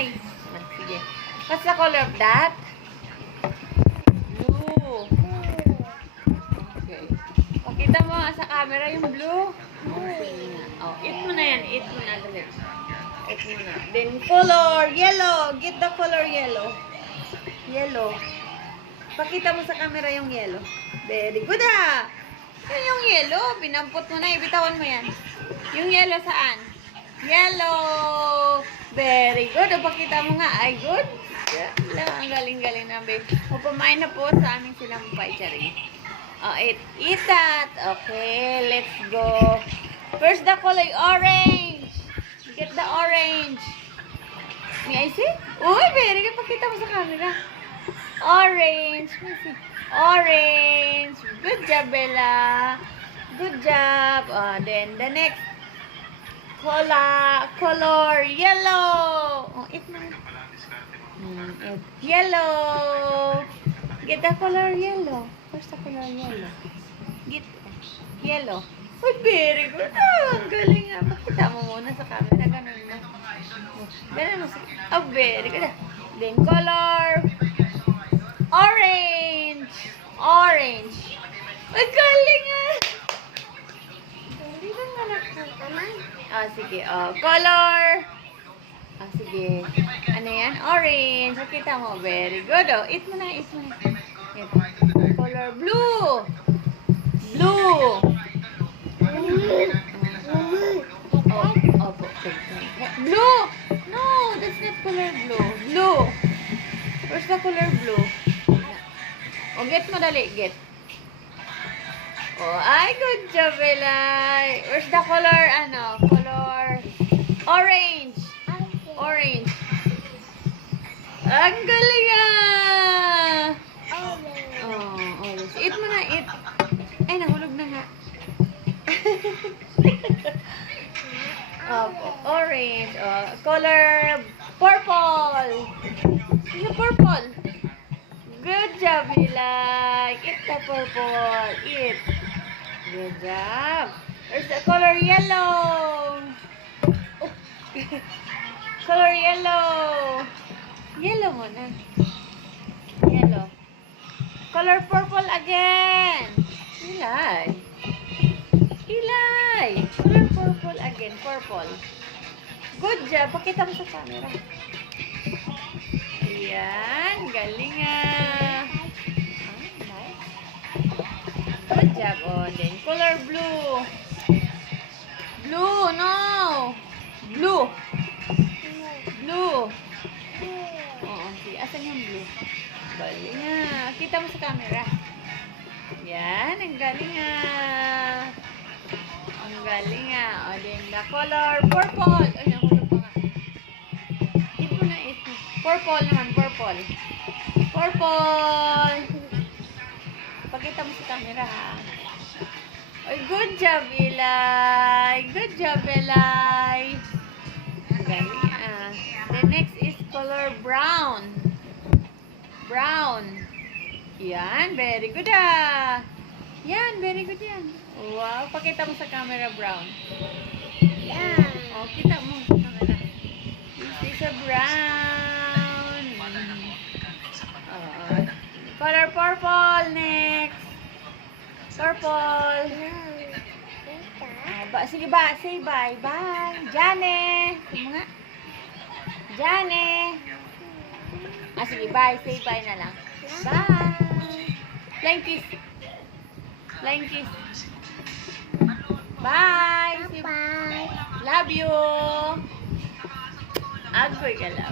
eye. Sige. What's the color of that? Blue. Okay. Pakita mo sa camera yung blue. Oh, eat mo na yan. Eat mo na. Dali. Eat mo na. Then color, yellow. Get the color yellow. Yellow. Pakita mo sa camera yung yellow. Very good ah. Yan yung yellow. Pinampot mo na. Ibitawan mo yan. Yung yellow saan? Yellow. Very good. O, pakita mo nga. Ay, good. Yeah. Ang galing-galing na, babe. Pupamain na po sa aming sinampay, Charing. Oh, eat that. Okay, let's go. First, the color orange. Get the orange. May I see? Uy, very good. Pakita mo sa camera. Orange. May I see? Orange. Good job, Bella. Good job. Then, the next color yellow. Oh, eat mo. Yellow. Get the color yellow. Where's the color yellow? Get yellow. Oh, very good. Oh, ang galing nga. Pakita mo muna sa camera. Ganun mo. Ganun mo. Oh, very good. Then color orange. Orange. Ang galing nga. Sige. Color. Sige. Ano yan? Orange. Nakita mo. Very good. Eat mo na. Eat mo na. Color blue. Blue. Blue. No, that's not color blue. Blue. Where's the color blue? Get mo dali. Get. Ay, good job, Belay. Where's the color, color orange. Orange. Ang galing ah. Orange. Eat mo na, eat. Ay, nahulog na nga. Orange. Color purple. Yung purple. Good job, Belay. Eat the purple. Eat. Good job. There's the color yellow. Color yellow. Yellow mo na. Yellow. Color purple again. Ilay. Ilay. Color purple again. Purple. Good job. Pakita mo sa camera. Ayan. Galing ah. Nice. Good job. Then color blue. Blue. No. Blue. Blue. Asan yung blue? Galing nga. Kita mo sa camera. Yan. Ang galing nga. Ang galing nga. Then the color purple. Ay, nahulog pa nga. Eat mo na, eat mo. Purple naman. Purple. Purple. Pakita mo sa camera, ha? Ay, good job, Eli. Good job, Eli. Galing ah. The next is color brown. Brown. Yan, very good ah. Yan, very good yan. Wow, pakita mo sa camera brown. Yan. Kita mo sa camera. This is a brown. Color purple next. Purple. Sige ba, say bye. Bye. Jane. Mga. Jane. Sige, bye. Say bye na lang. Bye. Flying kiss. Flying kiss. Bye. Bye. Love you. Agoy ka lang.